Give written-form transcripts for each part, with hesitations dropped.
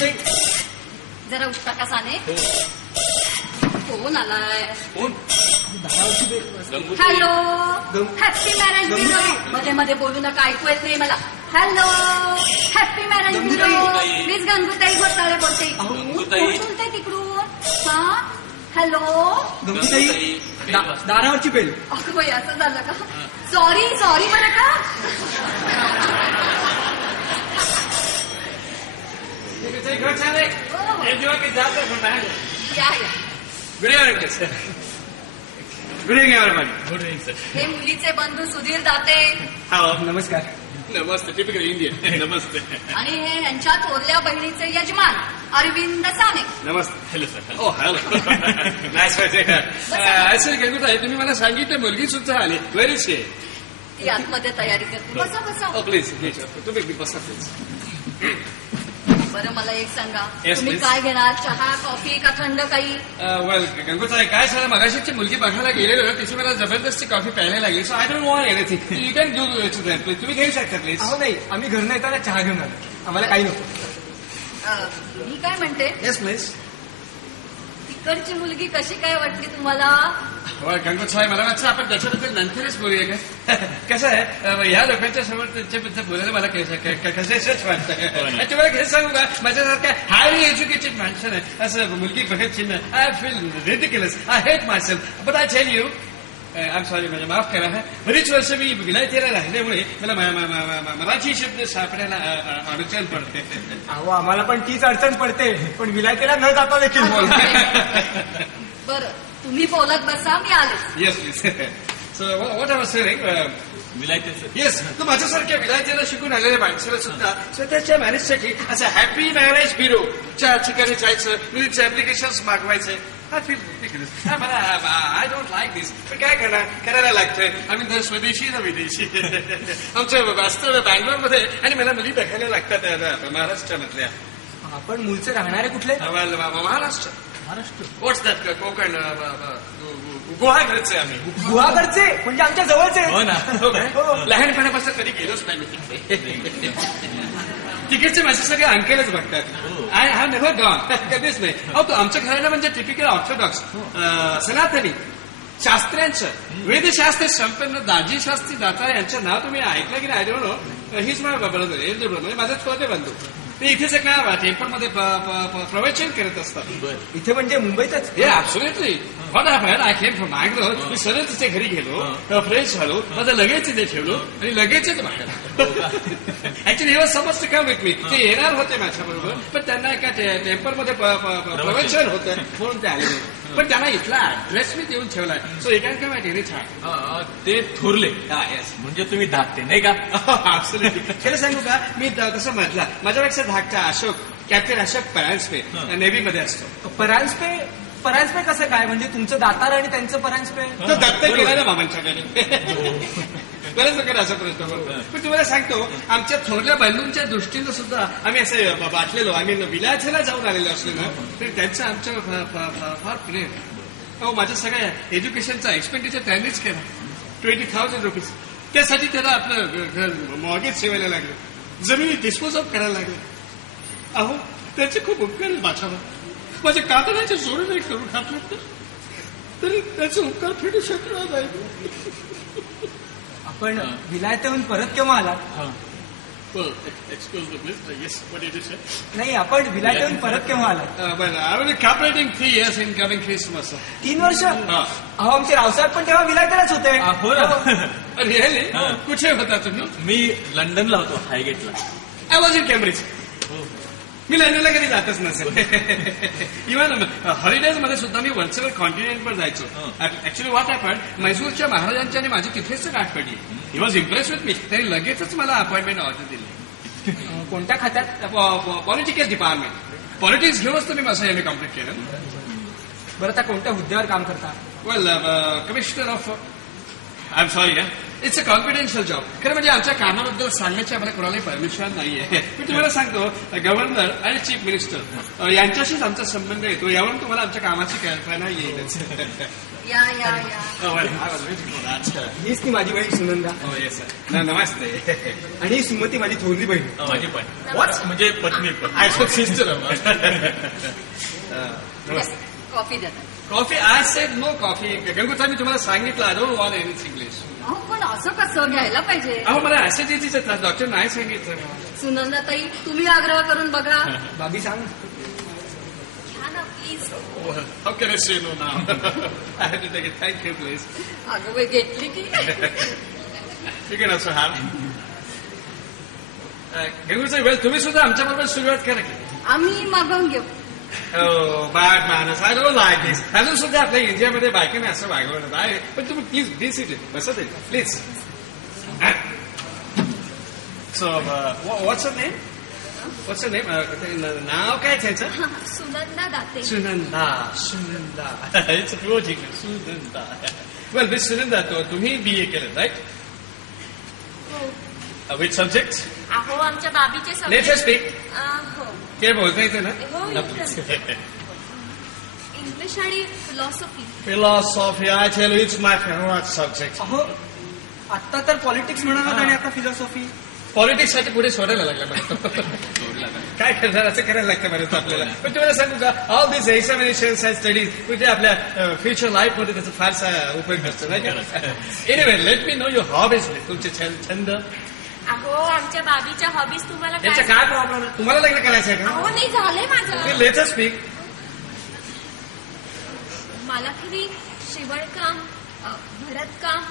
जरा उठता का साने? कोण आलाय? कोण? Hello, happy marriage bureau. मध्ये मध्ये बोलू नका, ऐकू येत नाही मला. Hello, happy marriage bureau. Please Gangutai Ghotale बोलते. कोण बोलते तिकडून? हा, हॅलो गंगूताई, दारावरची बेल. अगं बाई, असं झालं का? सॉरी सॉरी बरं का. Good evening sir. Good evening everyone. Good evening sir. हे मुलीचे बंधू सुधीर दाते. हॅलो. नमस्कार. नमस्ते. Typical Indian. नमस्ते. आणि हे यांच्या थोरल्या बहिणीचे यजमान अरविंद साने. नमस्ते. Hello sir. Oh hello. Nice sir. Gangutai, तुम्ही मला सांगितलं मुलगी सुद्धा आली. व्हेरी शे. ती आतमध्ये तयारी करते. बसा बसा. प्लीज तुम्ही बसा प्लीज. बरं, मला एक सांगा, Yes, तुम्ही please. काय घेणार? चहा, कॉफी का थंड काही? वेल गंगूताई, काय झालं, मगाशीची मुलगी बघायला गेलेलो, तिची मला जबरदस्ती कॉफी प्यायला लागली. So I don't want anything. You can do please. तुम्ही घेऊ शकता प्लीज. अहो नाही, आम्ही घरनं येताना चहा घेऊन आलो. आम्हाला काही नको. मी काय म्हणते, येस प्लीज. तिकडची मुलगी कशी काय वाटली तुम्हाला? गंगूताई, मला वाटतं आपण त्याच्याबद्दल नंतरच बोलूया का? कसं आहे, ह्या लोकांच्या समोर त्यांच्याबद्दल बोलायला मला कसं वाटतं. तुम्हाला कसं सांगू का, माझ्यासारख्या हायली एज्युकेटेड माणसाने असं मुलगी बघत I feel ridiculous. I hate my self. But I tell you, I am sorry, म्हणजे माफ करा. बरीच वर्ष मी विलायतेला राहिल्यामुळे मला मराठी शब्द सापडायला अडचण पडते. अहो, आम्हाला पण तीच अडचण पडते, पण विलायतेला न जाता देखील बोल. बरं, तुम्ही बोलत बसा, मी आले. Yes please. So what I was saying, Vilayate sir. Yes, तर माझ्यासारख्या विलायतेला शिकून आलेल्या माणसाला सुद्धा स्वतःच्या मॅरेजसाठी असं हॅपी मॅरेज ब्युरोच्या ठिकाणी जायचं, मुलीचे ऍप्लिकेशन्स मागवायचे. आय डोंट लाईक दिस. पण काय करणार, करायला लागतंय. आम्ही तर स्वदेशी ना विदेशी. आमचं वास्तव बँगलोरमध्ये, आणि मला मुली बघायला लागतात महाराष्ट्रामधल्या. आपण मूळचे राहणारे कुठले? महाराष्ट्र. महाराष्ट्र. व्हॉट्स दॅट कोकण, गुहागरचे आम्ही. गुहागरचे म्हणजे आमच्या जवळचे. हो ना. लहानपणापासून कधी गेलोच नाही मी. तिकडचे माझे सगळे अंकेलच बघतात. I have never gone. कधीच नाही. अहो, आमच्या घराला म्हणजे टिपिकल ऑर्थोडॉक्स सनातनी शास्त्र्यांचं वेदशास्त्र संपन्न दाजी शास्त्री दाता यांचं नाव तुम्ही ऐकलं की नाही? I don't no. हीच माझा ब्रदर, माझा छोटे बंधू. ते इथेच एका टेम्पलमध्ये प्रवचन करत असतात. इथे म्हणजे मुंबईतच? हे absolutely. What happen, I came from Bangalore. मी सरळ तिथे घरी गेलो, फ्रेश झालो, माझं लगेच तिथे ठेवलो आणि लगेचच बाहेर. Actually he was suppose to come with me. ते येणार होते माझ्याबरोबर, पण त्यांना एका टेम्पलमध्ये प्रवचन होतं म्हणून ते आले नाही. पण त्यांना इथला ऍड्रेस मी देऊन ठेवलाय. So you can come at any time. ते थोरले. येस, म्हणजे तुम्ही धाकटे नाही का? ऍब्सोल्युटली. खरं सांगू का, मी तसं म्हटलं, माझ्यापेक्षा धाकटा अशोक, कॅप्टन अशोक परांजपे, नेव्हीमध्ये असतो. परांजपे कसं काय? म्हणजे तुमचं दातार आणि त्यांचं परांजपे? तो दत्त गेला ना मामांच्याकडे. बरेच लोक असा प्रश्न करतो. पण तुम्हाला सांगतो, आमच्या थोरल्या बंधूंच्या दृष्टीनं सुद्धा आम्ही असं वाटलेलो, आम्ही विलायतेला जाऊन आलेलो असलो ना, तरी त्यांचं आमच्या फार प्रेम. अहो, माझ्या सगळ्या एज्युकेशनचा एक्सपेंडिचर त्यांनीच केला. 20,000 रुपीज. त्यासाठी त्याला आपलं घर मॉर्गेज ठेवायला लागलं, जमिनी डिस्पोज ऑफ करायला लागले. अहो, त्याचे खूप उपकार माझ्यावर. माझ्या कातडाच्या जोड नाही करून घातलं तरी त्याचे उपकार फेडू शकणार नाही. आपण विलायतेहून परत केव्हा आलात? नाही, आपण विलायतेहून परत केव्हा आलात? Cooperating 3 years in coming Christmas. 3 वर्ष? अहो, आमचे रावसाहेब पण तेव्हा विलायतेलाच होते. हो ना. रिअली? कुठे होता तुम्ही? मी लंडनला होतो, हायगेटला. I was in Cambridge. मी लंडनला कधी जातच नसेल. इव्हन हॉलिडेज मध्ये सुद्धा मी वरचेवर कॉन्टिनेंटवर जायचो. ऍक्च्युली व्हॉट हॅपन, मैसूरच्या महाराजांच्या आणि माझी तिथेच गाठ पडली. He was impress with me. त्यांनी लगेचच मला अपॉइंटमेंट ऑर्डर दिली. कोणत्या खात्यात? Political department. पॉलिटिक्स घेऊनच तुम्ही माझं एम ए कम्प्लीट केलं. बरं, आता कोणत्या हुद्द्यावर काम करता? Well, commissioner of, I am sorry, it's a confidential job. खरं म्हणजे आमच्या कामाबद्दल सांगण्याची आम्हाला कोणालाही परमिशन नाहीये. मी तुम्हाला सांगतो, गव्हर्नर आणि चीफ मिनिस्टर यांच्याशीच आमचा संबंध येतो. यावरून तुम्हाला आमच्या कामाची कल्पना येईलच. या या या Oh, well, I was waiting for that. हीच ती माझी बहीण Sunanda Oh, yes, sir. No, namaste. आणि ही सुमती माझी थोरली बहीण. माझी पण What? म्हणजे पत्नी पण I said sister. कॉफी देतात. Coffee, I said no coffee. गंगूचा मी तुम्हाला सांगितलं, I don't want any English. अहो पण असं कसं घ्यायला पाहिजे. अहो मला ऍसिडिटीचा त्रास डॉक्टर नाही सांगितलं. सुनंदा ताई तुम्ही आग्रह करून बघा. बाबी सांग. घ्या ना please. How can I say no now? I have to take it. Thank you, please. अगं बाई घेतली की. You can also have. गंगूचा वेळ तुम्ही सुद्धा आमच्या बरोबर सुरुवात करा की. आम्ही मागवून घेऊ. Oh, bad manners. I don't like this. अजून सुद्धा आपल्या इंडियामध्ये बायकाने असं वागवलं आहे. पण तुम्ही प्लीज बी सीटेड. बसा ते please. So, what's her name? What's her name? नाव काय त्याचं? Sunanda Date. Sunanda. It's a project. Sunanda. Well, Miss Sunanda, तुम्ही BA केलं, right? Which subject? अहो आमच्या बाबीचे Let her speak. हो काय बोलता येते ना? हो इंग्लिश आणि philosophy. Philosophy, I tell you, it's my favorite subject. अहो आता तर पॉलिटिक्स म्हणालात आणि आता फिलॉसॉफी. पॉलिटिक्स साठी पुढे सोडायला लागला मला. काय करणार असं करायला लागतं बरं आपल्याला. पण तुम्हाला सांगू का all this examinations and studies म्हणजे आपल्या फ्युचर लाईफ मध्ये त्याचा फारसा उपयोग असतो नाही का. Anyway let me know your hobbies. तुमचे छंद. अहो आमच्या बाबीच्या हॉबीज तुम्हाला त्याचा काय प्रॉब्लेम आहे. तुम्हाला लग्न करायचं आहे अहो नाही झालंय माझं. का. Let us speak. मला खरी शिवणकाम भरतकाम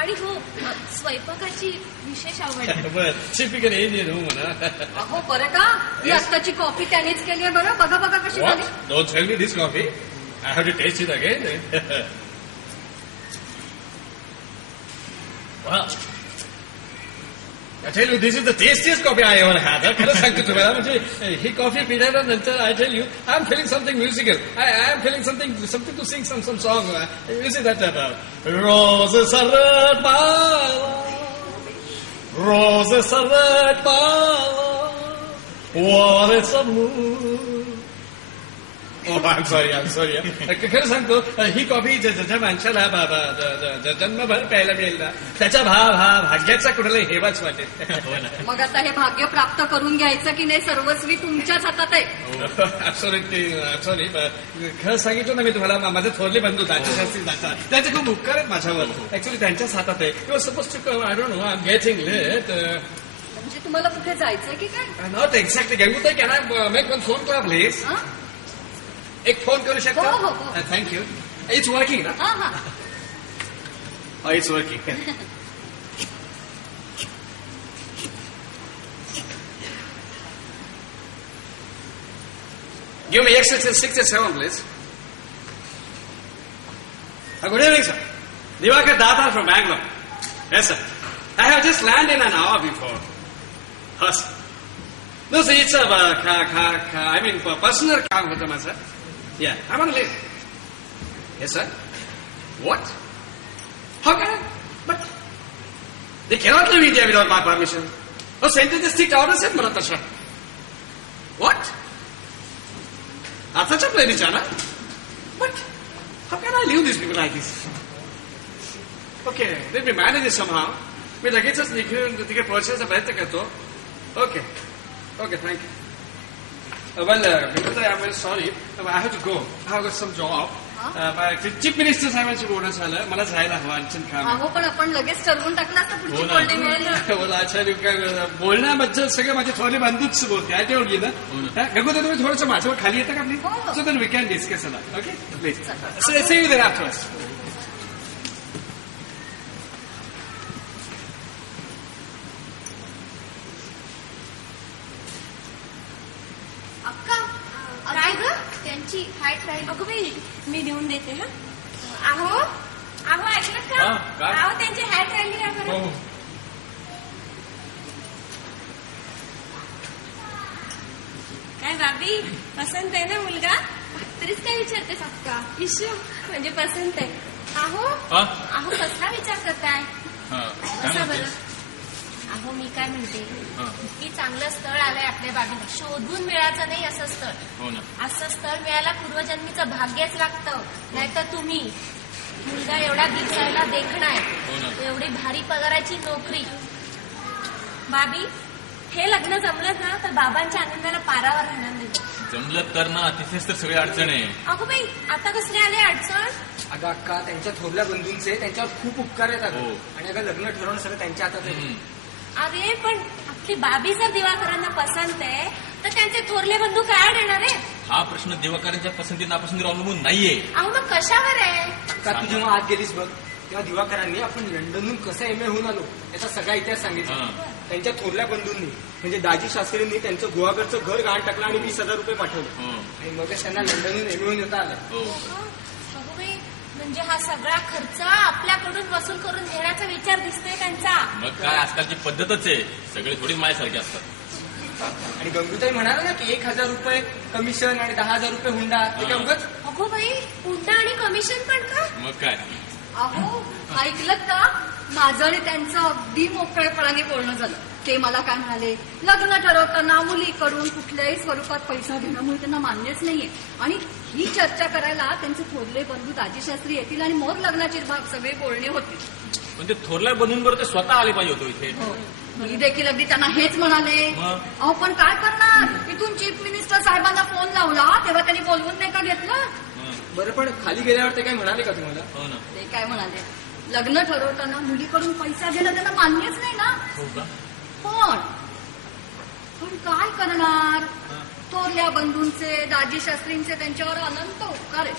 आणि हो स्वयंपाकाची विशेष आवड आहे. बरं शिपिकन इंडियन हो म्हणा. अहो बरं का ही आत्ताची कॉफी त्यानेच केली आहे बरं. बघा बघा कशी झाली. Don't tell me this coffee. I have to taste it again. Wow. I tell you, this is the tastiest coffee I ever had. खरं सांगतो तुम्हाला म्हणजे ही कॉफी पिल्यानंतर I tell you, I'm feeling something musical. I am feeling something to sing some song. You see that Roses are red, roses are red, what is a moon? Oh, I'm sorry. खरं सांगतो ही coffee ज्याच्या माणसाला जन्मभर प्यायला मिळेल ना त्याच्या भाग्याचा कुठला हेवाच वाटेल. मग आता हे भाग्य प्राप्त करून घ्यायचं की नाही सर्वस्वी तुमच्याच हातात आहे. सॉरी खरं सांगितलं ना मी तुम्हाला माझे थोरले बंधू दादाशास्त्री जातात त्यांचे खूप उपकार आहेत माझ्यावर. ऍक्च्युली त्यांच्याच हातात आहे. किंवा suppose to I don't know I am getting late. म्हणजे तुम्हाला कुठे जायचंय की काय. Not exactly. Gangutai can I make one phone call please. एक फोन करू शकता. हो. थँक्यू. इट्स वर्किंग ना. हा it's working. Give me extension 67, please. Good evening, sir. Divakar Datar from Bangalore. Yes, sir. I have just landed an hour before. Yes. No, sir, it's a personal car with them, sir. Yeah, I'm on leave. Yes, sir. What? How can I? But they cannot leave India without my permission. Oh, send them the strict orders, sir, Maratasha. What? That's such a plain China. But how can I leave these people like this? Okay, let me manage it somehow. मी लगेचच निघून तिकडे पोहोचण्याचा प्रयत्न करतो. Okay, thank you. Well, because I'm very sorry, I have to go. I have got some job. Chief minister साहेबांची बोलणं झालं. मला जायला हवं आणखीन काम. अहो पण आपण लगेच ठरवून टाकला तर पुढची बोलणी मिळेल ना. मला आचार्य बोलण्याबद्दल सगळे माझे थोडे बंधूच बोलते. आय टेल यू ना. गंगोदर तुम्ही थोडंसं माझ्यावर खाली येतं का please. So then we can discuss about. Okay please. See you there afterwards. काय ग त्यांची हाईट राहील. अगं बाई मी देऊन देते हा. अहो ऐकलं का. अहो त्यांची हाईट राहिली आहे. काय बाबी पसंत आहे ना मुलगा. तरीच काय विचारतेस अक्का. इशू म्हणजे पसंत आहे. अहो कसला विचार करताय. कसा बरं. अहो मी काय म्हणते की चांगलं स्थळ आलंय आपल्या बाबीला. शोधून मिळायचं नाही असं स्थळ. असं स्थळ मिळायला पूर्वजन्मीचं भाग्यच लागतं. नाहीतर तुम्ही मुलगा एवढा दिसायला देखणा आहे, हो ना. एवढी भारी पगाराची नोकरी. बाबी, हे लग्न जमलं ना तर बाबांच्या आनंदाला पारावर राहणार नाही. जमलं तर ना, तिथेच तर सगळी अडचण आहे. अगो बाई, आता कसली आले अडचण? अगं अक्का, त्यांच्या थोरल्या बंधूंचे त्यांच्यावर खूप उपकार आहेत अगं. हो. आणि अगं लग्न ठरवणं सगळं त्यांच्या हातात आहे. अरे पण आपली बाबी जर दिवाकरांना पसंत आहे तर त्यांचे थोरले बंधू काय देणार आहे? हा प्रश्न दिवाकरांच्या पसंती नापसंतीवर अवलंबून नाहीये. अहो मग कशावर आहे? का तू जेव्हा आत गेलीस बघ, तेव्हा दिवाकरांनी आपण लंडनहून कसं MA होऊन आलो याचा सगळा इतिहास सांगितला. हा. त्यांच्या थोरल्या बंधूंनी म्हणजे दाजी शास्त्रींनी त्यांचं गुहागरचं घर गहाण टाकलं आणि 20,000 रुपये पाठवले. हो. आणि मग त्यांना लंडनहून MA होऊन येता आलं. हो. अगो बाई, म्हणजे हा सगळा खर्च आपल्याकडून वसूल करून घेण्याचा विचार दिसतोय त्यांचा. मग काय, आजकालची पद्धतच आहे. सगळे थोडी मायासारखे असतात. आणि गंगूताई म्हणाला ना की 1,000 रुपये कमिशन आणि 10,000 रुपये हुंडा, ते काय उगाच? अगो बाई, हुंडा आणि कमिशन पण का? मग काय, अहो ऐकलं का, माझं आणि त्यांचं अगदी मोकळेपणाने बोलणं झालं. ते मला काय म्हणाले, लग्न ठरवताना मुलीकडून कुठल्याही स्वरूपात पैसा घेण्यामुळे त्यांना मान्यच नाहीये. आणि ही चर्चा करायला त्यांचे थोरले बंधू दाजीशास्त्री येतील आणि मग लग्नाची सगळे बोलणे होतील. पण ते थोरल्या बंधूंबरोबर ते स्वतः आले पाहिजे होतो इथे. मी देखील अगदी त्यांना हेच म्हणाले. मग? अहो पण काय करणार, इथून चीफ मिनिस्टर साहेबांना फोन लावला तेव्हा त्यांनी बोलवून नाही का घेतलं. हं. बरं, पण खाली गेल्यावर ते काय म्हणाले का तुम्हाला? हो ना. ते काय म्हणाले, लग्न ठरवताना मुलीकडून पैसा घेणं त्यांना मान्यच नाही ना. हो का? पण काय करणार, थोरल्या बंधूंचे दाजीशास्त्रींचे त्यांच्यावर अनंत उपकार आहेत.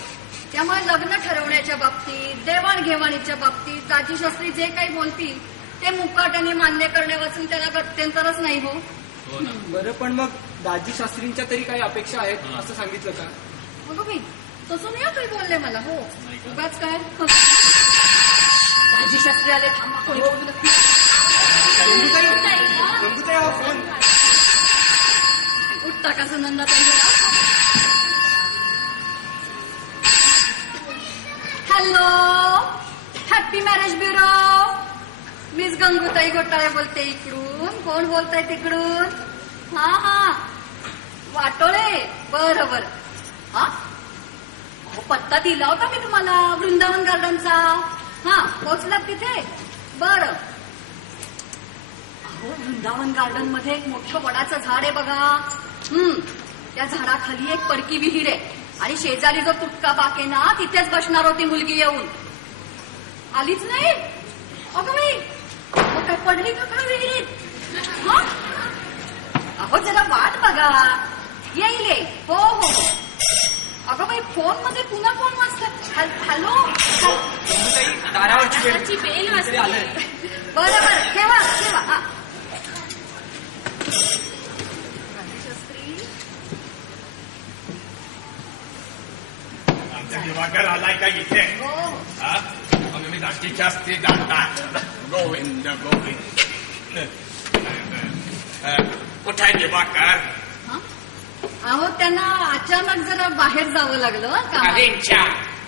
त्यामुळे लग्न ठरवण्याच्या बाबतीत, देवाणघेवाणीच्या बाबतीत दाजीशास्त्री जे काही बोलतील ते मुकाट्याने मान्य करण्यापासून त्याला गत्यंतरच नाही. हो हो ना. बरं, पण मग दाजी शास्त्रींच्या तरी काही अपेक्षा आहेत हा. असं सांगितलं का? बघ मी तसं नाही काही बोलले मला. हो नाही का? उगाच काय, दाजीशास्त्री आले, थांबा कोणी बोलू नका. गंगूताई, हा फोन. उठता का Sunandatai? Hello, happy marriage bureau, miss Gangutai Ghotale बोलते इकडून. कोण बोलताय तिकडून? हा हा, वाटोळे. बरं बरं. हा, अहो पत्ता दिला होता मी तुम्हाला वृंदावन गार्डनचा. हा, पोहोचलात तिथे? बरं. अहो वृंदावन गार्डन मध्ये एक मोठं वडाचं झाड आहे बघा. त्या झाडाखाली एक पडकी विहीर आहे आणि शेजारी जो तुटका बाक आहे ना, तिथेच बसणार होती मुलगी येऊन. आलीच नाही. अगं बाई, अहो काय पडली का काय विहिरीत? हा? अहो जरा वाट बघा, येईल. हो हो. अगं बाई, फोन मध्ये पुन्हा कोण वाजतं? हॅलो. गंगूताई, दारावरची बेल. दाराची बेल वाजते. तरी आलंय. बरं बरं, ठेवा ठेवा. हा. आमचा दिवाकर आलाय का इथे? हो हो. हा? मग मी दाटी शास्त्री जाणतात. गोविंद गोविंद. कुठे आहे दिवाकर? हा? अहो त्यांना अचानक जरा बाहेर जावं लागलं का. अरेच्छा,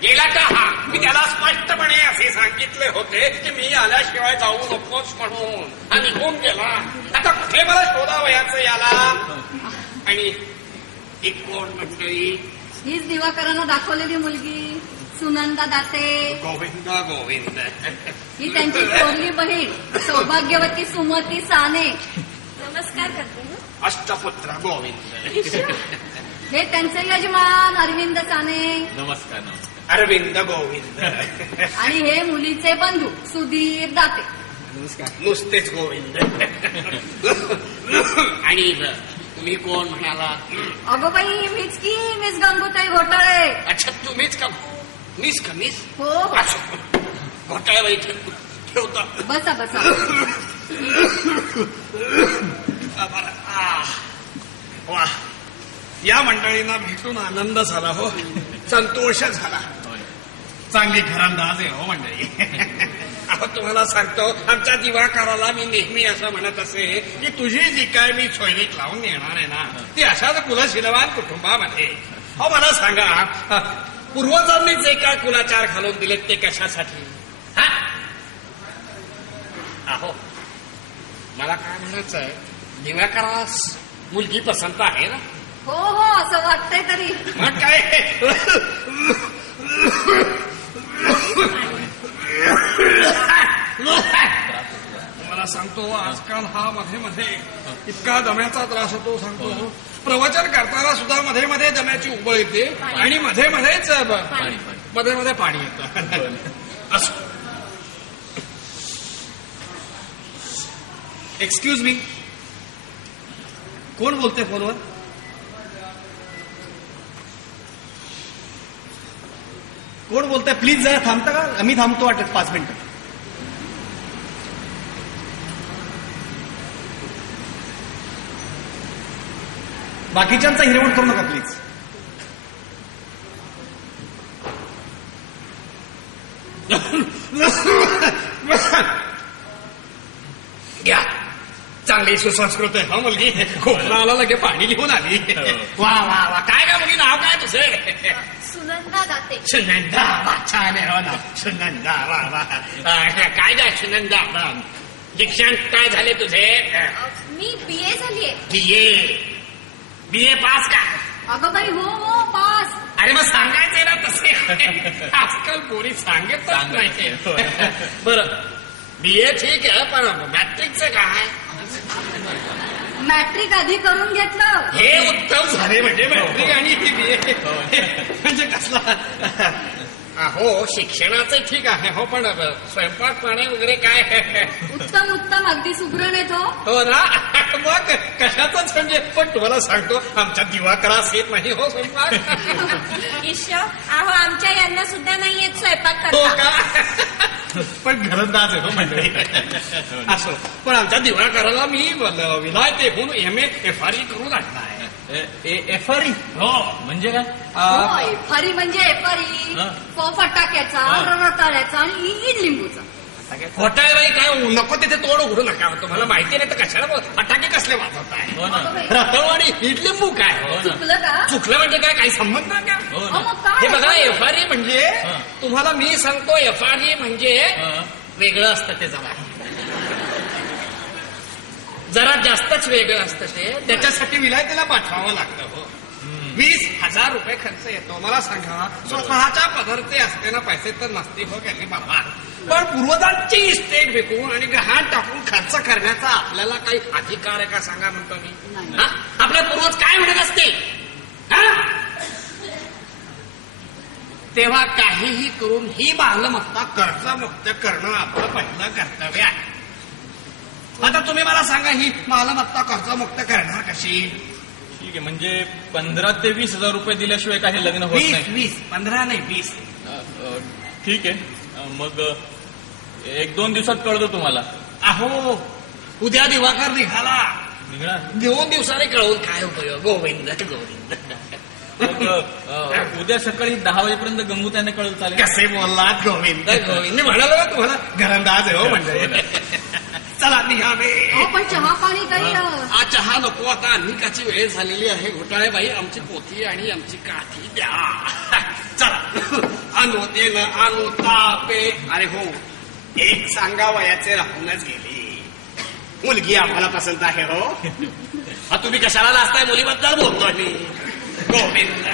गेला का हा? मी त्याला स्पष्टपणे असे सांगितले होते की मी आल्याशिवाय जाऊ नकोस म्हणून. हा निघून गेला. आता कुठे मला शोधावयाचं याला? आणि ही कोण मंडळी? हीच दिवाकरांना दाखवलेली मुलगी सुनंदा दाते. गोविंद गोविंद. ही त्यांची थोरली बहीण सौभाग्यवती सुमती साने. नमस्कार करते. हं? अष्टपुत्र गोविंद. हे त्यांचे यजमान अरविंद साने. नमस्कार नमस्कार. अरविंद गोविंद. आणि हे मुलीचे बंधू सुधीर दाते. नमस्कार. नुसतेच गोविंद. आणि तुम्ही कोण म्हणाला? अगो बाई, मीच की मिस गंगूताई घोटाळे. अच्छा, तुम्हीच का? मीच का? मीच हो घोटाळा बाई ठेवता. बसा बसा. वा, या मंडळींना भेटून आनंद झाला. हो, संतोष झाला. होय. चांगली घरंदाज आहे हो मंडळी. अहो तुम्हाला सांगतो, आमच्या दिवाकराला मी नेहमी असं म्हणत असे की तुझी जी काय मी सोयरीक लावून येणार आहे ना, ती अशाच कुलशीलवान कुटुंबामध्ये. अहो मला सांगा, पूर्वजांनी जे काय कुलाचार घालून दिलेत ते कशासाठी? हा? अहो मला काय म्हणायचं आहे, दिवाकराला मुलगी पसंत आहे ना? हो हो, असं वाटतंय तरी. मग काय सांगतो आजकाल हा मध्ये मध्ये इतका दम्याचा त्रास होतो सांगतो. प्रवचन करताना सुद्धा मध्ये मध्ये दम्याची उबळ येते आणि मध्ये मध्येच मध्ये मध्ये पाणी येतं. असं. एक्सक्यूज मी, कोण बोलते फोनवर? कोण बोलतंय? प्लीज जरा थांबता का? मी थांबतो वाटत 5 मिनिटं. बाकीच्यांचा हिरवण करू नका प्लीज. घ्या, चांगली सुसंस्कृत आहे हा मुलगी. खोकला आला लगे पाणी लिहून आली. वा वा वा, काय का मुलगी, नाव काय तुझं? सुनंदा दाते. सुनंदा, वा छान आहे हो ना. सुनंदा, वा वा. काय काय सुनंदा, शिक्षण काय झाले तुझे? मी BA झालीये. बीए पास का? अगं बाई, हो पास. अरे मग सांगायचंय ना तसे. आजकाल पोरी सांगतच नाही. बरं, बीए ठीक आहे, पण मॅट्रिकचं काय? मॅट्रिक आधी करून घेतलं. हे उत्तम झाले म्हणजे मॅट्रिक आणि बीए म्हणजे कसला? हो, शिक्षणाचं ठीक आहे हो, पण स्वयंपाक पाणी वगैरे काय? उत्तम उत्तम, अगदी सुगरण येतो. हो ना. मग कशातच म्हणजे, पण तुम्हाला सांगतो आमच्या दिवाकरास येत नाही हो स्वयंपाक. ईश्वर, अहो आमच्या यांना सुद्धा नाही येत स्वयंपाक हो करता. का? पण घरंदाज आहे हो मंडळी. असं, पण आमच्या दिवाकराला मी विलायतेहून MA FRE करून आणला आहे. FRE? हो. म्हणजे काय? एफारी म्हणजे एफारी, फटाक्याचा, रताळ्याचा आणि लिंबूचा. खोटाय बाई, काय नको तिथे तोड उघडू नका. तुम्हाला माहिती नाही तर कशाला फटाके कसले वाजवताय? हो ना. रताळवाडी इडलिंबू काय? हो ना. चुकलं का? चुकलं म्हणजे काय, काही संबंध नाही का? हो अहो, ना. मग काय? हे बघा, FRE म्हणजे हा. तुम्हाला मी सांगतो, FRE म्हणजे हा. वेगळं असतं ते. जरा जास्तच वेगळं असतं ते. त्याच्यासाठी विलायतेला पाठवावं लागतं हो. 20,000 रुपये खर्च येतो. मला सांगा, स्वतःच्या पदरचे असलेला पैसे तर नसते हो गेले बाबा, पण पूर्वजांची इस्टेट विकून आणि गहाण टाकून खर्च करण्याचा आपल्याला काही अधिकार आहे का सांगा म्हणतो मी. हा? आपले पूर्वज काय म्हणत असते? तेव्हा काहीही करून ही मालमत्ता कर्जमुक्त करणं आपलं पहिलं कर्तव्य आहे. आता तुम्ही मला सांगा, ही मालमत्ता कर्जमुक्त करणार कशी? ठीक आहे, म्हणजे 15 ते 20,000 रुपये दिल्याशिवाय काही लग्न होत नाही. 20, 15 नाही 20. ठीक आहे, मग 1-2 दिवसात कळतो तुम्हाला. अहो, उद्या दिवाकर निघाला, निघणार. 2 दिवसाने कळवून काय उपयोग? गोविंद गोविंद. मग उद्या सकाळी 10 वाजेपर्यंत गंगू त्यांना कळलं चालेल? कसे बोललात? गोविंद गोविंद. मी म्हणालो ना तुम्हाला, घरंदाज आहे हो म्हणजे. चला निघावे. अहो, पण चहा पाणी काही हा, चहा नको आता, अन्निकाची वेळ झालेली आहे. घोटाळे बाई, आमची पोथी आणि आमची काठी द्या. चला. आणू दे न आणू तापे. अरे हो, एक सांगा, वयाचे राहूनच गेली. मुलगी आम्हाला पसंत आहे हो. तुम्ही कशाला लाजताय? मुलीबद्दल बोलतोय मी. गोविंद.